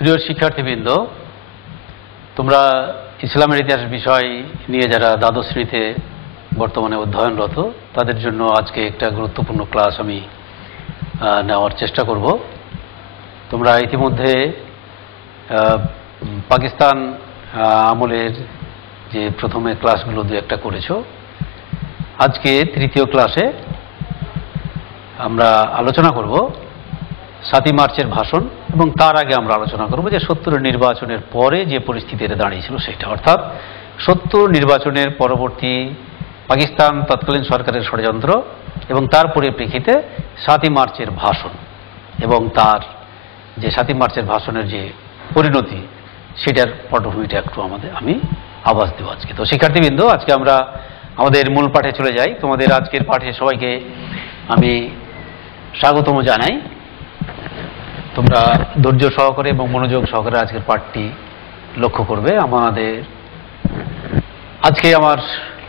প্রিয় শিক্ষার্থীবৃন্দ, তোমরা ইসলামের ইতিহাস বিষয় নিয়ে যারা দ্বাদশ শ্রেণীতে বর্তমানে অধ্যয়নরত তাদের জন্য আজকে একটা গুরুত্বপূর্ণ ক্লাস আমি নেওয়ার চেষ্টা করব। তোমরা ইতিমধ্যে পাকিস্তান আমলের যে প্রথমে ক্লাসগুলো দু একটা করেছো। আজকে তৃতীয় ক্লাসে আমরা আলোচনা করব 7ই মার্চের ভাষণ এবং তার আগে আমরা আলোচনা করব যে 70 নির্বাচনের পরে যে পরিস্থিতিতে দাঁড়িয়েছিল সেটা, অর্থাৎ 70 নির্বাচনের পরবর্তী পাকিস্তান তৎকালীন সরকারের ষড়যন্ত্র এবং তার পরিপ্রেক্ষিতে 7ই মার্চের ভাষণ এবং তার যে 7ই মার্চের ভাষণের যে পরিণতি সেটার পটভূমিটা একটু আমি আভাস দেব আজকে। তো শিক্ষার্থীবৃন্দ, আজকে আমরা আমাদের মূল পাঠে চলে যাই। তোমাদের আজকের পাঠে সবাইকে আমি স্বাগতম জানাই। তোমরা ধৈর্য সহকারে এবং মনোযোগ সহকারে আজকের পাঠটি লক্ষ্য করবে। আমার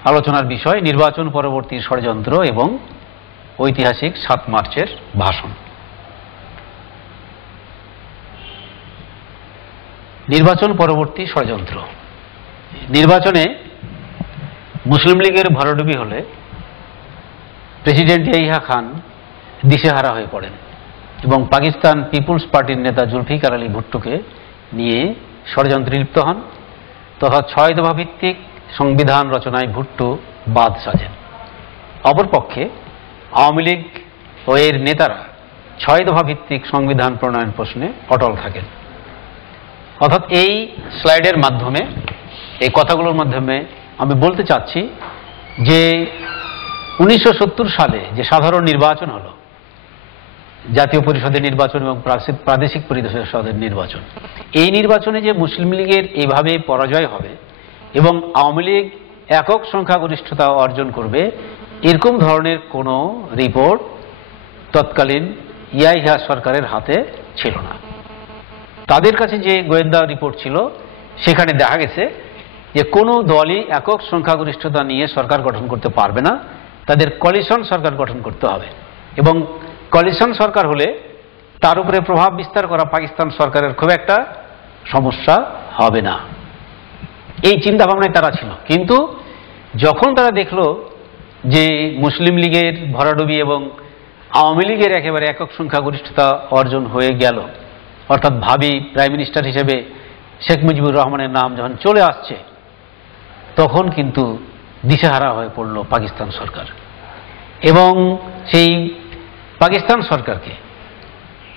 আলোচনার বিষয় নির্বাচন পরবর্তী ষড়যন্ত্র এবং ঐতিহাসিক 7 মার্চের ভাষণ। নির্বাচন পরবর্তী ষড়যন্ত্র। নির্বাচনে মুসলিম লীগের ভরাডুবি হলে প্রেসিডেন্ট ইয়াহিয়া খান দিশেহারা হয়ে পড়েন এবং পাকিস্তান পিপুলস পার্টির নেতা জুলফিকার আলী ভুট্টোকে নিয়ে ষড়যন্ত্রে লিপ্ত হন তথা 6 দফা ভিত্তিক সংবিধান রচনায় ভুট্টো বাদ সাজেন। অপরপক্ষে আওয়ামী লীগ ও এর নেতারা 6 দফা ভিত্তিক সংবিধান প্রণয়ন প্রশ্নে অটল থাকেন। অর্থাৎ এই স্লাইডের মাধ্যমে, এই কথাগুলোর মাধ্যমে আমি বলতে চাচ্ছি যে 1970 সালে যে সাধারণ নির্বাচন হলো, জাতীয় পরিষদের নির্বাচন এবং প্রাদেশিক পরিষদের নির্বাচন, এই নির্বাচনে যে মুসলিম লীগের এইভাবে পরাজয় হবে এবং আওয়ামী লীগ একক সংখ্যাগরিষ্ঠতা অর্জন করবে, এরকম ধরনের কোনো রিপোর্ট তৎকালীন ইয়াহিয়া সরকারের হাতে ছিল না। তাদের কাছে যে গোয়েন্দা রিপোর্ট ছিল সেখানে দেখা গেছে যে কোনো দলই একক সংখ্যাগরিষ্ঠতা নিয়ে সরকার গঠন করতে পারবে না, তাদের কোয়ালিশন সরকার গঠন করতে হবে এবং কোয়ালিশন সরকার হলে তার উপরে প্রভাব বিস্তার করা পাকিস্তান সরকারের খুব একটা সমস্যা হবে না, এই চিন্তা ভাবনায় তারা ছিল। কিন্তু যখন তারা দেখলো যে মুসলিম লীগের ভরাডুবি এবং আওয়ামী লীগের একেবারে একক সংখ্যাগরিষ্ঠতা অর্জন হয়ে গেল, অর্থাৎ ভাবি প্রাইম মিনিস্টার হিসেবে শেখ মুজিবুর রহমানের নাম যখন চলে আসছে, তখন কিন্তু দিশেহারা হয়ে পড়ল পাকিস্তান সরকার এবং সেই পাকিস্তান সরকারকে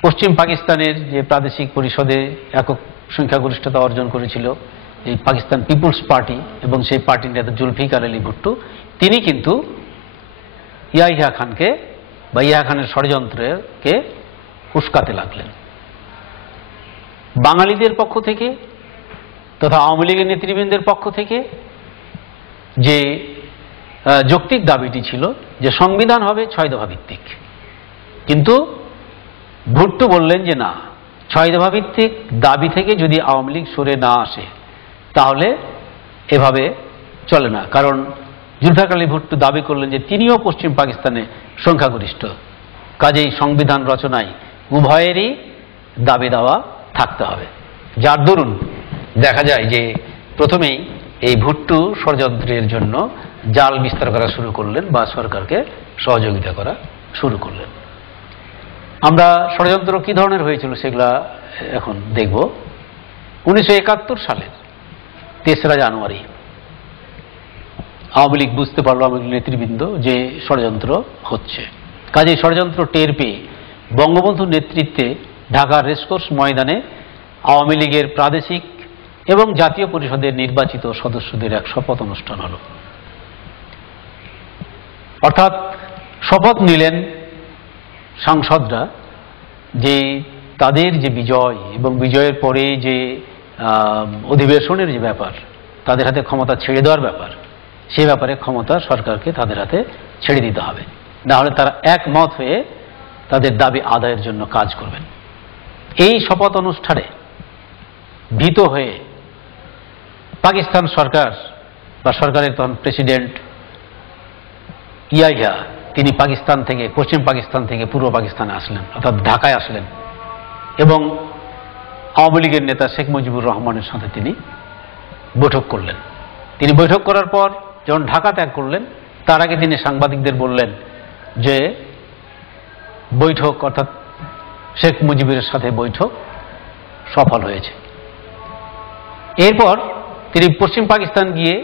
পশ্চিম পাকিস্তানের যে প্রাদেশিক পরিষদে একক সংখ্যাগরিষ্ঠতা অর্জন করেছিল এই পাকিস্তান পিপুলস পার্টি এবং সেই পার্টির নেতা জুলফিকার আলী ভুট্টো, তিনি কিন্তু ইয়াহিয়া খানকে বা ইয়াহিয়া খানের ষড়যন্ত্রকে উস্কাতে লাগলেন। বাঙালিদের পক্ষ থেকে তথা আওয়ামী লীগের নেতৃবৃন্দের পক্ষ থেকে যে যৌক্তিক দাবিটি ছিল যে সংবিধান হবে 6 দফা ভিত্তিক, কিন্তু ভুট্টো বললেন যে না, 6 দফা ভিত্তিক দাবি থেকে যদি আওয়ামী লীগ সরে না আসে তাহলে এভাবে চলে না। কারণ জুলফিকার আলী ভুট্টো দাবি করলেন যে তিনিও পশ্চিম পাকিস্তানে সংখ্যাগরিষ্ঠ, কাজেই সংবিধান রচনায় উভয়েরই দাবি দাওয়া থাকতে হবে। যার দরুন দেখা যায় যে প্রথমেই এই ভুট্টো ষড়যন্ত্রের জন্য জাল বিস্তার করা শুরু করলেন বা সরকারকে সহযোগিতা করা শুরু করলেন। আমরা ষড়যন্ত্র কি ধরনের হয়েছিল সেগুলা এখন দেখব। 1971 সালের 3রা জানুয়ারি আওয়ামী লীগ বুঝতে পারল, আওয়ামী লীগ নেতৃবৃন্দ, যে ষড়যন্ত্র হচ্ছে। কাজে ষড়যন্ত্র টের পেয়ে বঙ্গবন্ধুর নেতৃত্বে ঢাকার রেসকোর্স ময়দানে আওয়ামী লীগের প্রাদেশিক এবং জাতীয় পরিষদের নির্বাচিত সদস্যদের এক শপথ অনুষ্ঠান হল। অর্থাৎ শপথ নিলেন সাংসদরা যে তাদের যে বিজয় এবং বিজয়ের পরে যে অধিবেশনের যে ব্যাপার, তাদের হাতে ক্ষমতা ছেড়ে দেওয়ার ব্যাপার, সে ব্যাপারে ক্ষমতা সরকারকে তাদের হাতে ছেড়ে দিতে হবে, না হলে তারা একমত হয়ে তাদের দাবি আদায়ের জন্য কাজ করবেন। এই শপথ অনুষ্ঠানে ভীত হয়ে পাকিস্তান সরকার বা সরকারের তখন প্রেসিডেন্ট ইয়াহিয়া, তিনি পাকিস্তান থেকে, পশ্চিম পাকিস্তান থেকে পূর্ব পাকিস্তানে আসলেন, অর্থাৎ ঢাকায় আসলেন এবং আওয়ামী লীগের নেতা শেখ মুজিবুর রহমানের সাথে তিনি বৈঠক করলেন। তিনি বৈঠক করার পর যখন ঢাকা ত্যাগ করলেন, তার আগে তিনি সাংবাদিকদের বললেন যে বৈঠক অর্থাৎ শেখ মুজিবের সাথে বৈঠক সফল হয়েছে। এরপর তিনি পশ্চিম পাকিস্তান গিয়ে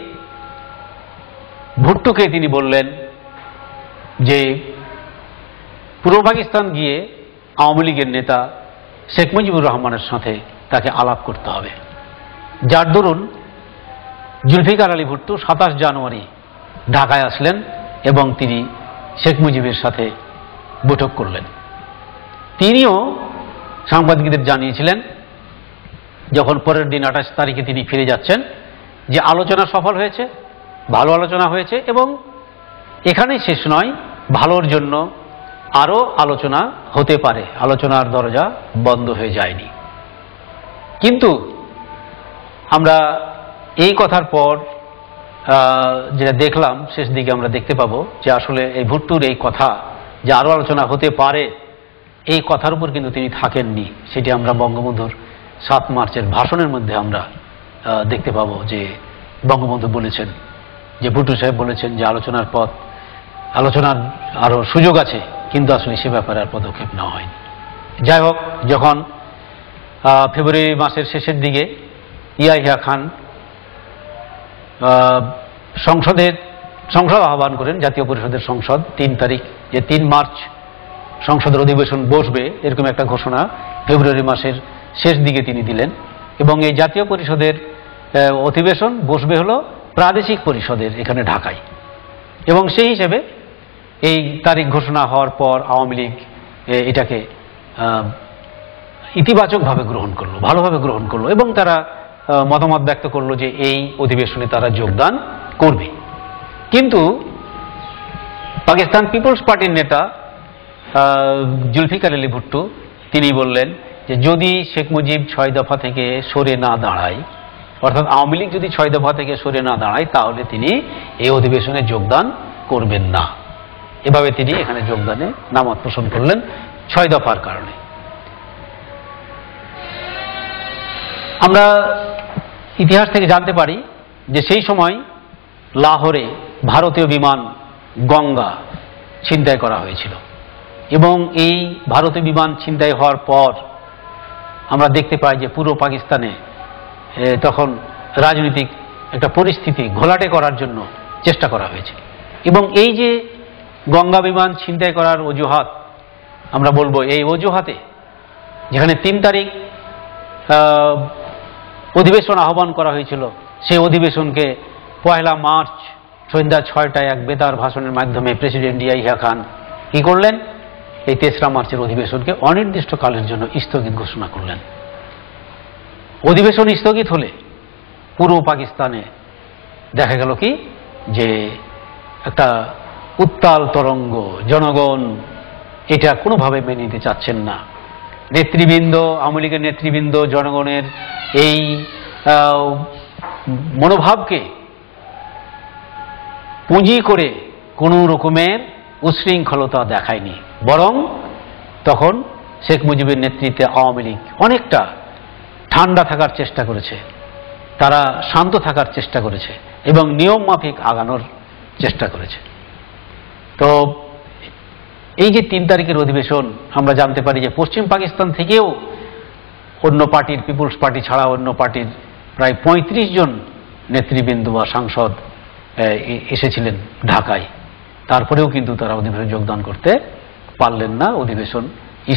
ভুট্টোকে তিনি বললেন যে পূর্ব পাকিস্তান গিয়ে আওয়ামী লীগের নেতা শেখ মুজিবুর রহমানের সাথে তাকে আলাপ করতে হবে, যার দরুন জুলফিকার আলী ভুট্টো 27 জানুয়ারি ঢাকায় আসলেন এবং তিনি শেখ মুজিবের সাথে বৈঠক করলেন। তিনিও সাংবাদিকদের জানিয়েছিলেন যখন পরের দিন 28 তারিখে তিনি ফিরে যাচ্ছেন যে আলোচনা সফল হয়েছে, ভালো আলোচনা হয়েছে এবং এখানেই শেষ নয়, ভালোর জন্য আরও আলোচনা হতে পারে, আলোচনার দরজা বন্ধ হয়ে যায়নি। কিন্তু আমরা এই কথার পর যেটা দেখলাম শেষ দিকে আমরা দেখতে পাবো যে আসলে এই ভুট্টোর এই কথা যে আরও আলোচনা হতে পারে, এই কথার উপর কিন্তু তিনি থাকেননি। সেটি আমরা বঙ্গবন্ধুর 7 মার্চের ভাষণের মধ্যে আমরা দেখতে পাবো যে বঙ্গবন্ধু বলেছেন, যে ভুট্টো সাহেব বলেছেন যে আলোচনার আরও সুযোগ আছে, কিন্তু আসলে সে ব্যাপারে আর পদক্ষেপ নেওয়া হয়নি। যাই হোক, যখন ফেব্রুয়ারি মাসের শেষের দিকে ইয়াহিয়া খান সংসদ আহ্বান করেন, জাতীয় পরিষদের সংসদ 3 তারিখ, যে 3 মার্চ সংসদের অধিবেশন বসবে, এরকম একটা ঘোষণা ফেব্রুয়ারি মাসের শেষ দিকে তিনি দিলেন। এবং এই জাতীয় পরিষদের অধিবেশন বসবে হলো প্রাদেশিক পরিষদের এখানে ঢাকায়। এবং সেই হিসেবে এই তারিখ ঘোষণা হওয়ার পর আওয়ামী লীগ এটাকে ইতিবাচকভাবে গ্রহণ করলো, ভালোভাবে গ্রহণ করলো এবং তারা মতামত ব্যক্ত করলো যে এই অধিবেশনে তারা যোগদান করবে। কিন্তু পাকিস্তান পিপলস পার্টির নেতা জুলফিকার আলী ভুট্টো তিনি বললেন যে যদি শেখ মুজিব 6 দফা থেকে সরে না দাঁড়ায়, অর্থাৎ আওয়ামী লীগ যদি 6 দফা থেকে সরে না দাঁড়ায়, তাহলে তিনি এই অধিবেশনে যোগদান করবেন না। এভাবে তিনি এখানে যোগদানে নামত পোষণ করলেন 6 দফার কারণে। আমরা ইতিহাস থেকে জানতে পারি যে সেই সময় লাহোরে ভারতীয় বিমান গঙ্গা ছিনতাই করা হয়েছিল এবং এই ভারতীয় বিমান ছিনতাই হওয়ার পর আমরা দেখতে পাই যে পুরো পাকিস্তানে তখন রাজনৈতিক একটা পরিস্থিতি ঘোলাটে করার জন্য চেষ্টা করা হয়েছে। এবং এই যে গঙ্গা বিমান ছিনতাই করার অজুহাত, আমরা বলবো এই অজুহাতে যেখানে 3 তারিখ অধিবেশন আহ্বান করা হয়েছিল, সেই অধিবেশনকে 1 মার্চ সন্ধ্যা 6টায় এক বেতার ভাষণের মাধ্যমে প্রেসিডেন্ট ইয়াহিয়া খান কি করলেন, এই 3রা মার্চের অধিবেশনকে অনির্দিষ্টকালের জন্য স্থগিত ঘোষণা করলেন। অধিবেশন স্থগিত হলে পুরো পাকিস্তানে দেখা গেল কি যে একটা উত্তাল তরঙ্গ, জনগণ এটা কোনোভাবে মেনে নিতে চাচ্ছেন না। নেতৃবৃন্দ, আওয়ামী লীগের নেতৃবৃন্দ জনগণের এই মনোভাবকে পুঁজি করে কোনো রকমের উচ্ছৃঙ্খলতা দেখায়নি, বরং তখন শেখ মুজিবের নেতৃত্বে আওয়ামী লীগ অনেকটা ঠান্ডা থাকার চেষ্টা করেছে, তারা শান্ত থাকার চেষ্টা করেছে এবং নিয়ম মাফিক আগানোর চেষ্টা করেছে। তো এই যে 3 তারিখের অধিবেশন, আমরা জানতে পারি যে পশ্চিম পাকিস্তান থেকেও অন্য পার্টির, পিপুলস পার্টি ছাড়া অন্য পার্টির প্রায় 35 জন নেতৃবৃন্দ বা সাংসদ এসেছিলেন ঢাকায়। তারপরেও কিন্তু তারা অধিবেশনে যোগদান করতে পারলেন না, অধিবেশন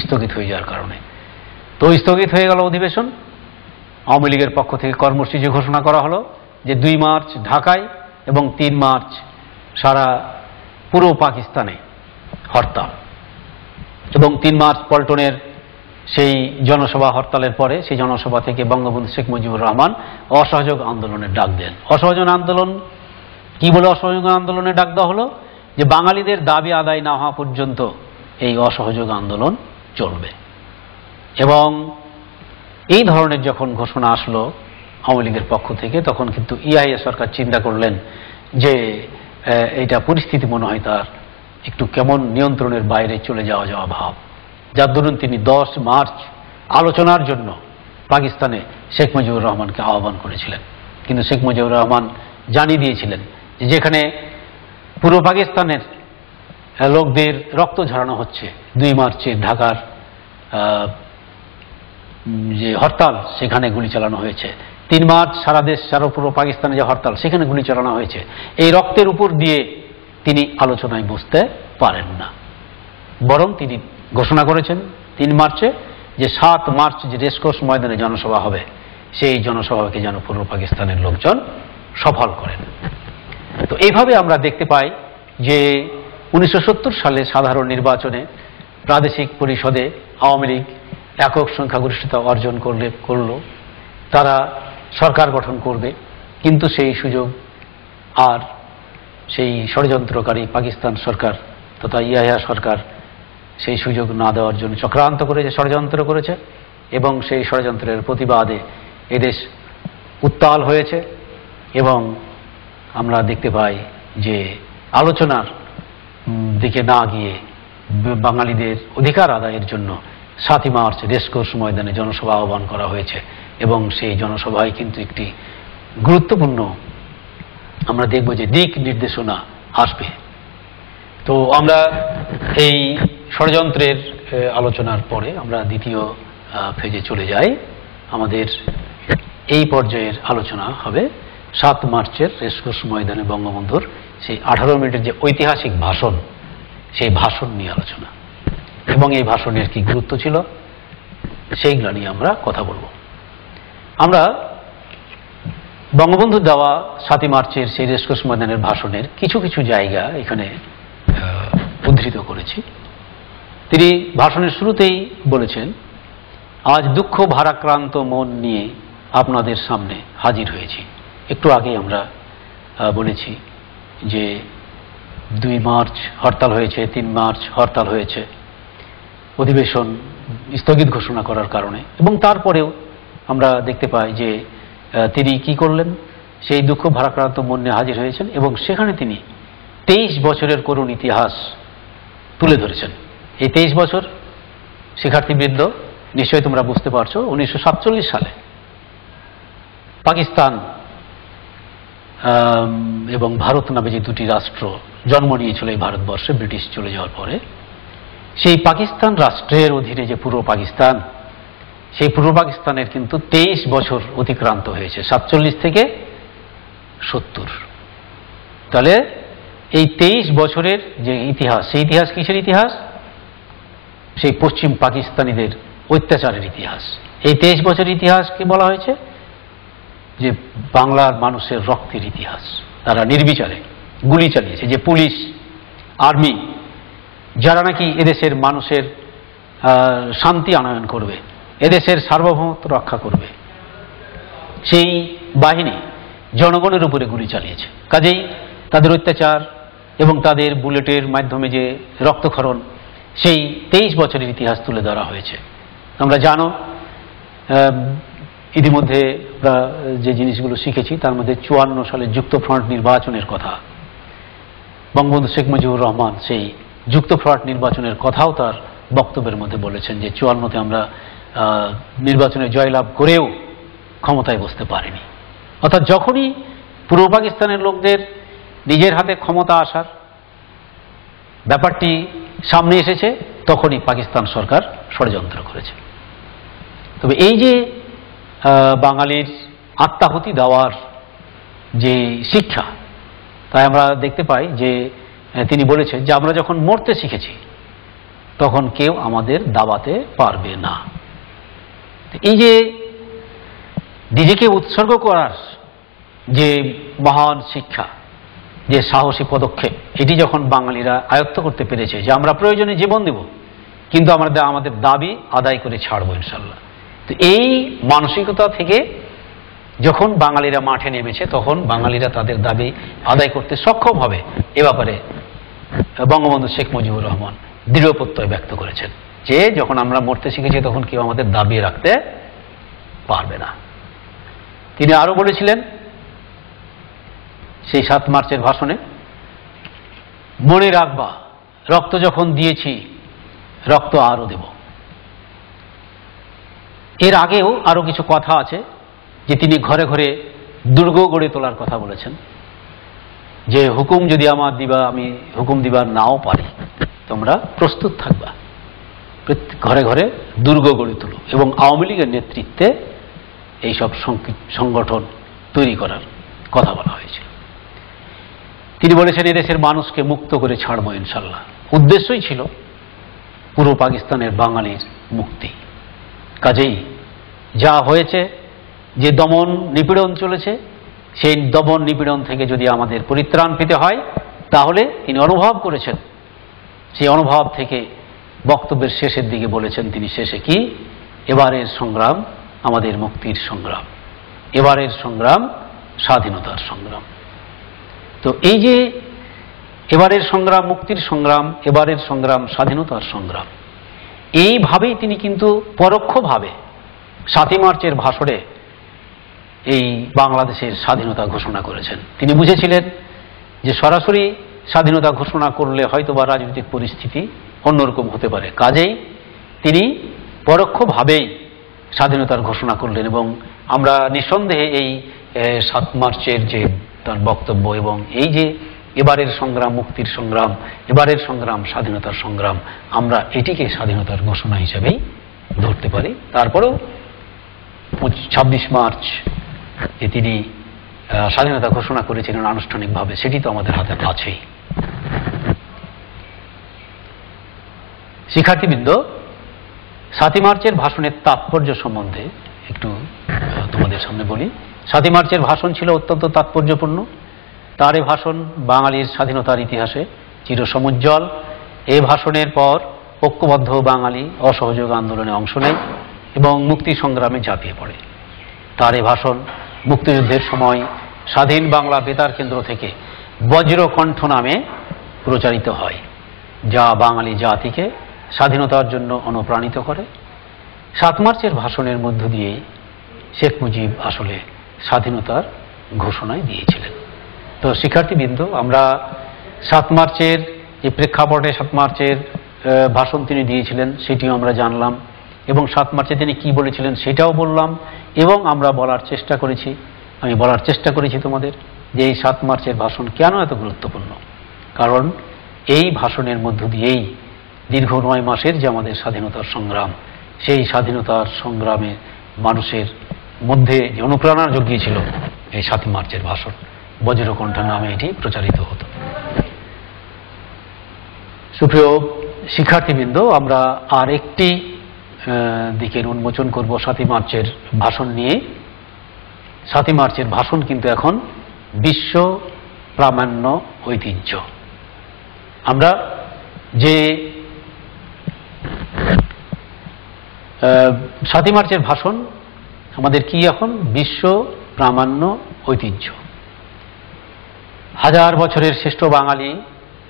স্থগিত হয়ে যাওয়ার কারণে। তো স্থগিত হয়ে গেল অধিবেশন। আওয়ামী লীগের পক্ষ থেকে কর্মসূচি ঘোষণা করা হলো যে 2 মার্চ ঢাকায় এবং 3 মার্চ সারা পুরো পাকিস্তানে হরতাল। এবং 3 মার্চ পল্টনের সেই জনসভা, হরতালের পরে সেই জনসভা থেকে বঙ্গবন্ধু শেখ মুজিবুর রহমান অসহযোগ আন্দোলনের ডাক দেন। অসহযোগ আন্দোলন কি বলে অসহযোগ আন্দোলনের ডাক দেওয়া হলো, যে বাঙালিদের দাবি আদায় না হওয়া পর্যন্ত এই অসহযোগ আন্দোলন চলবে। এবং এই ধরনের যখন ঘোষণা আসলো আওয়ামী লীগের পক্ষ থেকে, তখন কিন্তু ইয়াহিয়া সরকার চিন্তা করলেন যে এটা পরিস্থিতি মনে হয় তার একটু কেমন নিয়ন্ত্রণের বাইরে চলে যাওয়া ভাব, যার দরুন তিনি 10 মার্চ আলোচনার জন্য পাকিস্তানে শেখ মুজিবুর রহমানকে আহ্বান করেছিলেন। কিন্তু শেখ মুজিবুর রহমান জানিয়ে দিয়েছিলেন যে যেখানে পুরো পাকিস্তানের লোকদের রক্ত ঝরানো হচ্ছে, 2 মার্চে ঢাকার যে হরতাল সেখানে গুলি চালানো হয়েছে, 3 মার্চ সারা দেশ সারা পুরো পাকিস্তানে যে হরতাল সেখানে গুলি চালানো হয়েছে, এই রক্তের উপর দিয়ে তিনি আলোচনায় বসতে পারেন না। বরং তিনি ঘোষণা করেছেন 3 মার্চে যে 7 মার্চ যে রেসকোর্স ময়দানে জনসভা হবে, সেই জনসভাকে যেন পূর্ব পাকিস্তানের লোকজন সফল করেন। তো এইভাবে আমরা দেখতে পাই যে 1970 সালে সাধারণ নির্বাচনে প্রাদেশিক পরিষদে আওয়ামী লীগ একক সংখ্যাগরিষ্ঠতা অর্জন করল, তারা সরকার গঠন করবে, কিন্তু সেই সুযোগ আর সেই ষড়যন্ত্রকারী পাকিস্তান সরকার তথা ইয়াহিয়া সরকার সেই সুযোগ না দেওয়ার জন্য চক্রান্ত করেছে, ষড়যন্ত্র করেছে, এবং সেই ষড়যন্ত্রের প্রতিবাদে এদেশ উত্তাল হয়েছে। এবং আমরা দেখতে পাই যে আলোচনার দিকে না গিয়ে বাঙালিদের অধিকার আদায়ের জন্য 7 মার্চ রেসকোর্স ময়দানে জনসভা আহ্বান করা হয়েছে, এবং সেই জনসভায় কিন্তু একটি গুরুত্বপূর্ণ আমরা দেখব যে দিক নির্দেশনা আসবে। তো আমরা এই ষড়যন্ত্রের আলোচনার পরে আমরা দ্বিতীয় ফেজে চলে যাই। আমাদের এই পর্যায়ের আলোচনা হবে 7 মার্চের রেসকোর্স ময়দানে বঙ্গবন্ধুর সেই 18 মিনিটের যে ঐতিহাসিক ভাষণ, সেই ভাষণ নিয়ে আলোচনা, এবং এই ভাষণের কি গুরুত্ব ছিল সেইগুলো নিয়ে আমরা কথা বলবো। আমরা বঙ্গবন্ধুর দেওয়া 7 মার্চের সেই রেসকোর্স ময়দানের ভাষণের কিছু কিছু জায়গা এখানে উদ্ধৃত করেছি। তিনি ভাষণের শুরুতেই বলেছেন, আজ দুঃখ ভারাক্রান্ত মন নিয়ে আপনাদের সামনে হাজির হয়েছি। একটু আগে আমরা বলেছি যে 2 মার্চ হরতাল হয়েছে, 3 মার্চ হরতাল হয়েছে অধিবেশন স্থগিত ঘোষণা করার কারণে, এবং তারপরেও আমরা দেখতে পাই যে তিনি কি করলেন, সেই দুঃখ ভারাক্রান্ত মন নিয়ে হাজির হয়েছেন, এবং সেখানে তিনি 23 বছরের করুণ ইতিহাস তুলে ধরেছেন। এই 23 বছর শিক্ষার্থীবৃন্দ নিশ্চয়ই তোমরা বুঝতে পারছো, 1947 সালে পাকিস্তান এবং ভারত নামে যে দুটি রাষ্ট্র জন্ম নিয়েছিল এই ভারতবর্ষে ব্রিটিশ চলে যাওয়ার পরে, সেই পাকিস্তান রাষ্ট্রের অধীনে যে পূর্ব পাকিস্তান, সেই পূর্ব পাকিস্তানের কিন্তু 23 বছর অতিক্রান্ত হয়েছে, 47 থেকে 70। তাহলে এই 23 বছরের যে ইতিহাস, সেই ইতিহাস কিসের ইতিহাস? সেই পশ্চিম পাকিস্তানিদের অত্যাচারের ইতিহাস। এই 23 বছরের ইতিহাসকে বলা হয়েছে যে বাংলার মানুষের রক্তের ইতিহাস। তারা নির্বিচারে গুলি চালিয়েছে, যে পুলিশ আর্মি যারা নাকি এদেশের মানুষের শান্তি আনয়ন করবে, এদেশের সার্বভৌমত্ব রক্ষা করবে, সেই বাহিনী জনগণের উপরে গুলি চালিয়েছে। কাজেই তাদের অত্যাচার এবং তাদের বুলেটের মাধ্যমে যে রক্তক্ষরণ, সেই 23 বছরের ইতিহাস তুলে ধরা হয়েছে। তোমরা জানো ইতিমধ্যে আমরা যে জিনিসগুলো শিখেছি তার মধ্যে 54 সালে যুক্তফ্রন্ট নির্বাচনের কথা, বঙ্গবন্ধু শেখ মুজিবুর রহমান সেই যুক্তফ্রন্ট নির্বাচনের কথাও তার বক্তব্যের মধ্যে বলেছেন যে 54তে আমরা নির্বাচনে জয়লাভ করেও ক্ষমতায় বসতে পারিনি। অর্থাৎ যখনই পূর্ব পাকিস্তানের লোকদের নিজের হাতে ক্ষমতা আসার ব্যাপারটি সামনে এসেছে, তখনই পাকিস্তান সরকার ষড়যন্ত্র করেছে। তবে এই যে বাঙালির আত্মাহুতি দেওয়ার যে শিক্ষা, তাই আমরা দেখতে পাই যে তিনি বলেছেন যে আমরা যখন মরতে শিখেছি তখন কেউ আমাদের দাবাতে পারবে না। এই যে নিজেকে উৎসর্গ করার যে মহান শিক্ষা, যে সাহসী পদক্ষেপ, এটি যখন বাঙালিরা আয়ত্ত করতে পেরেছে যে আমরা প্রয়োজনে জীবন দেব, কিন্তু আমাদের দাবি আদায় করে ছাড়বো ইনশাল্লাহ। তো এই মানসিকতা থেকে যখন বাঙালিরা মাঠে নেমেছে, তখন বাঙালিরা তাদের দাবি আদায় করতে সক্ষম হবে, এ ব্যাপারে বঙ্গবন্ধু শেখ মুজিবুর রহমান দৃঢ় প্রত্যয় ব্যক্ত করেছেন যে যখন আমরা মরতে শিখেছি তখন কেউ আমাদের দাবি রাখতে পারবে না। তিনি আরো বলেছিলেন সেই 7 মার্চের ভাষণে, মনে রাখবা রক্ত যখন দিয়েছি রক্ত আরো দেব। এর আগেও আরো কিছু কথা আছে যে তিনি ঘরে ঘরে দুর্গ গড়ে তোলার কথা বলেছেন, যে হুকুম যদি আমার দিবা, আমি হুকুম দিবার নাও পারি, তোমরা প্রস্তুত থাকবা, ঘরে ঘরে দুর্গ গড়ে তোলো, এবং আওয়ামী লীগের নেতৃত্বে এইসব সংগঠন তৈরি করার কথা বলা হয়েছিল। তিনি বলেছেন এদেশের মানুষকে মুক্ত করে ছাড়বো ইনশাল্লাহ। উদ্দেশ্যই ছিল পুরো পাকিস্তানের বাঙালির মুক্তি। কাজেই যা হয়েছে, যে দমন নিপীড়ন চলেছে, সেই দমন নিপীড়ন থেকে যদি আমাদের পরিত্রাণ পেতে হয়, তাহলে তিনি অনুভব করেছেন। সেই অনুভব থেকে বক্তব্যের শেষের দিকে বলেছেন তিনি, শেষে কি, এবারের সংগ্রাম আমাদের মুক্তির সংগ্রাম, এবারের সংগ্রাম স্বাধীনতার সংগ্রাম। তো এই যে এবারের সংগ্রাম মুক্তির সংগ্রাম, এবারের সংগ্রাম স্বাধীনতার সংগ্রাম, এইভাবেই তিনি কিন্তু পরোক্ষভাবে 7ই মার্চের ভাষণে এই বাংলাদেশের স্বাধীনতা ঘোষণা করেছেন। তিনি বুঝেছিলেন যে সরাসরি স্বাধীনতা ঘোষণা করলে হয়তোবা রাজনৈতিক পরিস্থিতি অন্যরকম হতে পারে। কাজেই তিনি পরোক্ষভাবেই স্বাধীনতার ঘোষণা করলেন, এবং আমরা নিঃসন্দেহে এই 7 মার্চের যে তার বক্তব্য এবং এই যে এবারের সংগ্রাম মুক্তির সংগ্রাম, এবারের সংগ্রাম স্বাধীনতার সংগ্রাম, আমরা এটিকে স্বাধীনতার ঘোষণা হিসেবেই ধরতে পারি। তারপরেও 26 মার্চ যে তিনি স্বাধীনতা ঘোষণা করেছিলেন আনুষ্ঠানিকভাবে, সেটি তো আমাদের হাতে আছেই। শিক্ষার্থীবৃন্দ, 7ই মার্চের ভাষণের তাৎপর্য সম্বন্ধে একটু তোমাদের সামনে বলি। 7ই মার্চের ভাষণ ছিল অত্যন্ত তাৎপর্যপূর্ণ। তার এই ভাষণ বাঙালির স্বাধীনতার ইতিহাসে চিরসমুজ্জ্বল। এই ভাষণের পর ঐক্যবদ্ধ বাঙালি অসহযোগ আন্দোলনে অংশ নেয় এবং মুক্তি সংগ্রামে ঝাঁপিয়ে পড়ে। তার এই ভাষণ মুক্তিযুদ্ধের সময় স্বাধীন বাংলা বেতার কেন্দ্র থেকে বজ্রকণ্ঠ নামে প্রচারিত হয়, যা বাঙালি জাতিকে স্বাধীনতার জন্য অনুপ্রাণিত করে। 7 মার্চের ভাষণের মধ্য দিয়ে শেখ মুজিব আসলে স্বাধীনতার ঘোষণায় দিয়েছিলেন। তো শিক্ষার্থীবৃন্দ, আমরা 7 মার্চের যে প্রেক্ষাপটে 7 মার্চের ভাষণ তিনি দিয়েছিলেন সেটিও আমরা জানলাম, এবং 7 মার্চে তিনি কি বলেছিলেন সেটাও বললাম, এবং আমরা বলার চেষ্টা করেছি, আমি বলার চেষ্টা করেছি তোমাদের, যে এই 7 মার্চের ভাষণ কেন এত গুরুত্বপূর্ণ। কারণ এই ভাষণের মধ্য দিয়েই দীর্ঘ 9 মাসের যে আমাদের স্বাধীনতার সংগ্রাম, সেই স্বাধীনতার সংগ্রামে মানুষের মধ্যে যে অনুপ্রেরণা জুগিয়েছিল এই 7 মার্চের ভাষণ, বজ্রকণ্ঠ নামে এটি প্রচারিত হতো। সুপ্রিয় শিক্ষার্থীবৃন্দ, আমরা আর একটি দিকের উন্মোচন করব 7ই মার্চের ভাষণ নিয়ে। 7ই মার্চের ভাষণ কিন্তু এখন বিশ্ব প্রামাণ্য ঐতিহ্য। আমরা যে 7ই মার্চের ভাষণ আমাদের কি এখন বিশ্ব প্রামাণ্য ঐতিহ্য। 1000 বছরের শ্রেষ্ঠ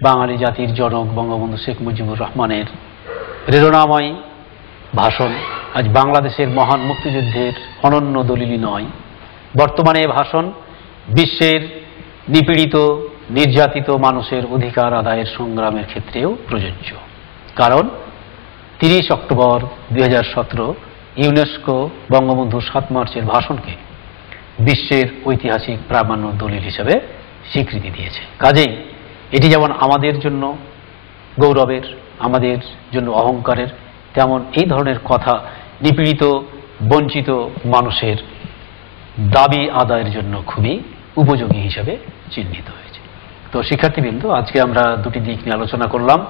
বাঙালি জাতির জনক বঙ্গবন্ধু শেখ মুজিবুর রহমানের প্রেরণাময় ভাষণ আজ বাংলাদেশের মহান মুক্তিযুদ্ধের অনন্য দলিলই নয়, বর্তমানে ভাষণ বিশ্বের নিপীড়িত নির্যাতিত মানুষের অধিকার আদায়ের সংগ্রামের ক্ষেত্রেও প্রযোজ্য। কারণ 30 অক্টোবর 2017 ইউনেস্কো বঙ্গবন্ধু 7 মার্চের ভাষণকে বিশ্বের ঐতিহাসিক প্রামাণ্য দলিল হিসেবে স্বীকৃতি দিয়েছে। কাজেই এটি যেমন আমাদের জন্য গৌরবের, আমাদের জন্য অহংকারের, তেমন এই ধরনের কথা নিপীড়িত বঞ্চিত মানুষের দাবি আদায়ের জন্য খুবই উপযোগী হিসেবে চিহ্নিত হয়েছে। তো শিক্ষার্থীবৃন্দ, আজকে আমরা দুটি দিক নিয়ে আলোচনা করলাম,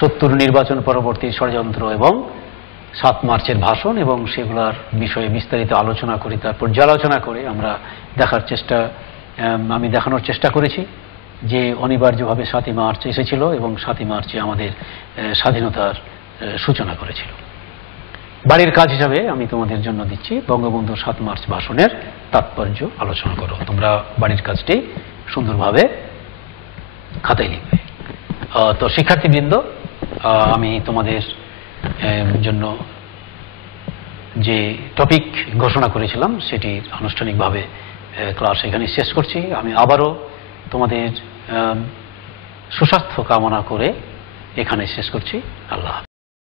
70 নির্বাচন পরবর্তী ষড়যন্ত্র এবং 7 মার্চের ভাষণ, এবং সেগুলোর বিষয়ে বিস্তারিত আলোচনা করি, তার পর্যালোচনা করে আমরা আমি দেখানোর চেষ্টা করেছি যে অনিবার্যভাবে 7ই মার্চ এসেছিল এবং 7ই মার্চে আমাদের স্বাধীনতার সূচনা করেছিল। বাড়ির কাজ হিসাবে আমি তোমাদের জন্য দিচ্ছি বঙ্গবন্ধুর 7 মার্চ ভাষণের তাৎপর্য আলোচনা করো। তোমরা বাড়ির কাজটি সুন্দরভাবে খাতায় লিখবে। তো শিক্ষার্থীবৃন্দ, আমি তোমাদের জন্য যে টপিক ঘোষণা করেছিলাম সেটির আনুষ্ঠানিকভাবে ক্লাস এখানে শেষ করছি। আমি আবারও তোমাদের সুস্বাস্থ্য কামনা করে এখানে শেষ করছি। আল্লাহ।